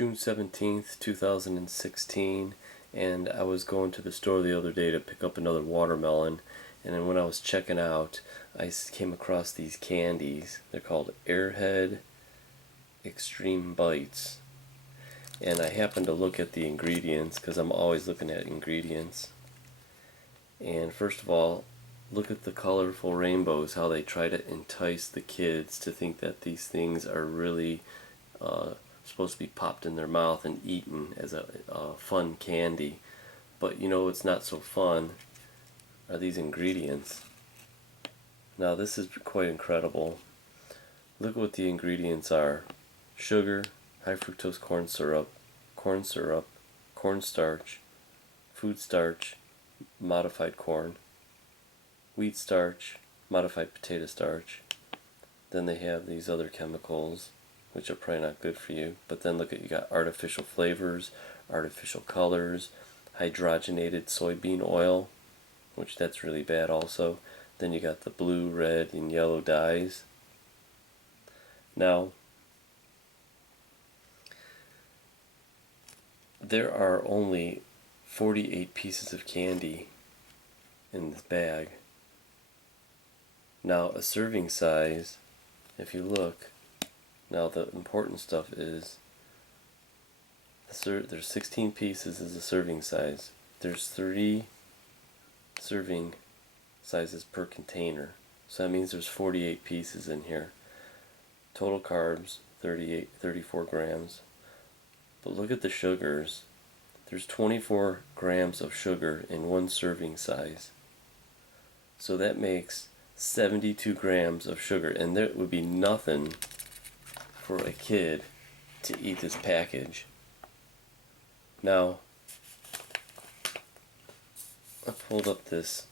June 17th, 2016, and I was going to the store the other day to pick up another watermelon, and then when I was checking out, I came across these candies. They're called Airhead Extreme Bites, and I happened to look at the ingredients because I'm always looking at ingredients. And first of all, look at the colorful rainbows, how they try to entice the kids to think that these things are really supposed to be popped in their mouth and eaten as a fun candy. But you know what's not so fun are these ingredients. Now this is quite incredible. Look what the ingredients are. Sugar, high fructose corn syrup, cornstarch, food starch, modified corn, wheat starch, modified potato starch. Then they have these other chemicals, which are probably not good for you. But then look at, you got artificial flavors, artificial colors, hydrogenated soybean oil, which that's really bad also. Then you got the blue, red, and yellow dyes. Now, there are only 48 pieces of candy in this bag. Now, a serving size, if you look, now the important stuff is there's 16 pieces as a serving size. There's 3 serving sizes per container. So that means there's 48 pieces in here. Total carbs, 34 grams. But look at the sugars. There's 24 grams of sugar in one serving size. So that makes 72 grams of sugar, and there would be nothing for a kid to eat this package. Now, I pulled up this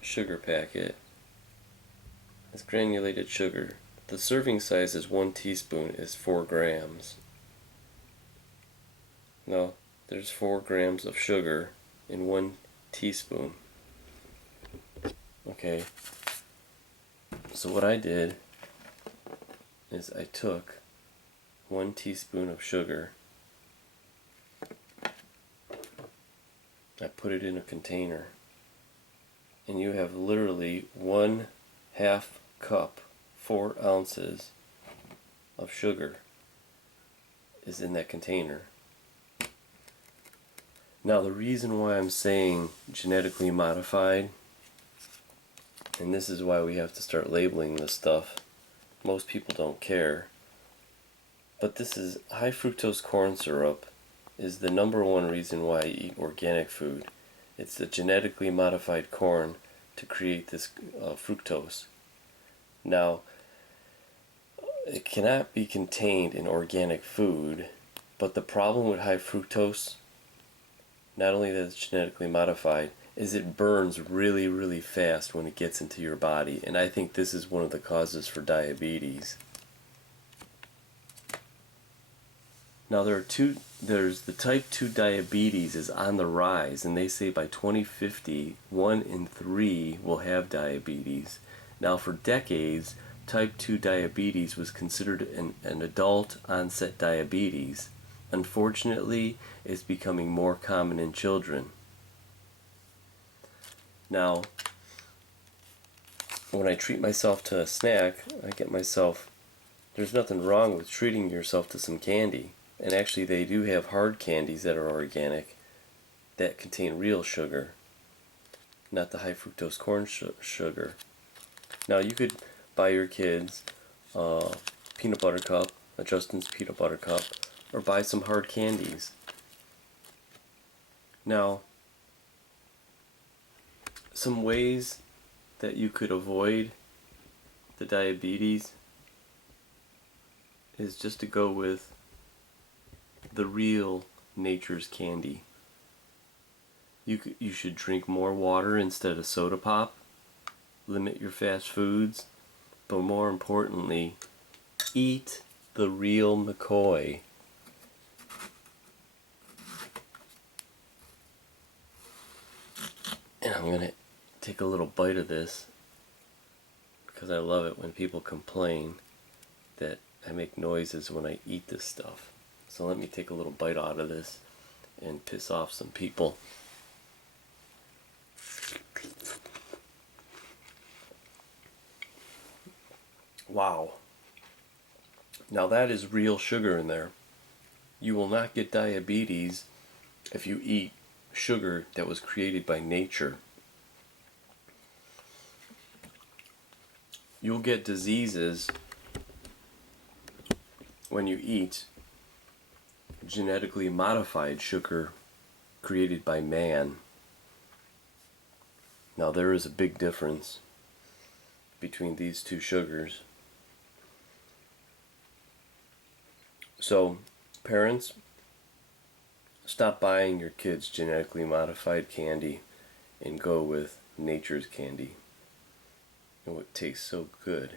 sugar packet. It's granulated sugar. The serving size is 1 teaspoon is 4 grams. Now, there's 4 grams of sugar in 1 teaspoon. Okay, so what I did is I took 1 teaspoon of sugar, I put it in a container, and you have literally 1/2 cup, 4 ounces of sugar is in that container. Now the reason why I'm saying genetically modified, and this is why we have to start labeling this stuff, most people don't care, but this is high fructose corn syrup is the #1 reason why I eat organic food. It's the genetically modified corn to create this fructose. Now, it cannot be contained in organic food, but the problem with high fructose, not only that it's genetically modified, is it burns really, really fast when it gets into your body, and I think this is one of the causes for diabetes. Now there's the type 2 diabetes is on the rise, and they say by 2050, 1 in 3 will have diabetes. Now for decades, type 2 diabetes was considered an adult onset diabetes. Unfortunately, it's becoming more common in children. Now, when I treat myself to a snack, I get myself, there's nothing wrong with treating yourself to some candy. And actually they do have hard candies that are organic that contain real sugar, not the high fructose corn sugar. Now you could buy your kids a peanut butter cup, a Justin's peanut butter cup, or buy some hard candies. Now, some ways that you could avoid the diabetes is just to go with the real nature's candy. You should drink more water instead of soda pop, limit your fast foods, but more importantly, eat the real McCoy. And I'm going to take a little bite of this because I love it when people complain that I make noises when I eat this stuff. So let me take a little bite out of this and piss off some people. Wow. Now that is real sugar in there. You will not get diabetes if you eat sugar that was created by nature. You'll get diseases when you eat genetically modified sugar created by man. Now there is a big difference between these two sugars. So, parents, stop buying your kids genetically modified candy and go with nature's candy. Oh, it tastes so good.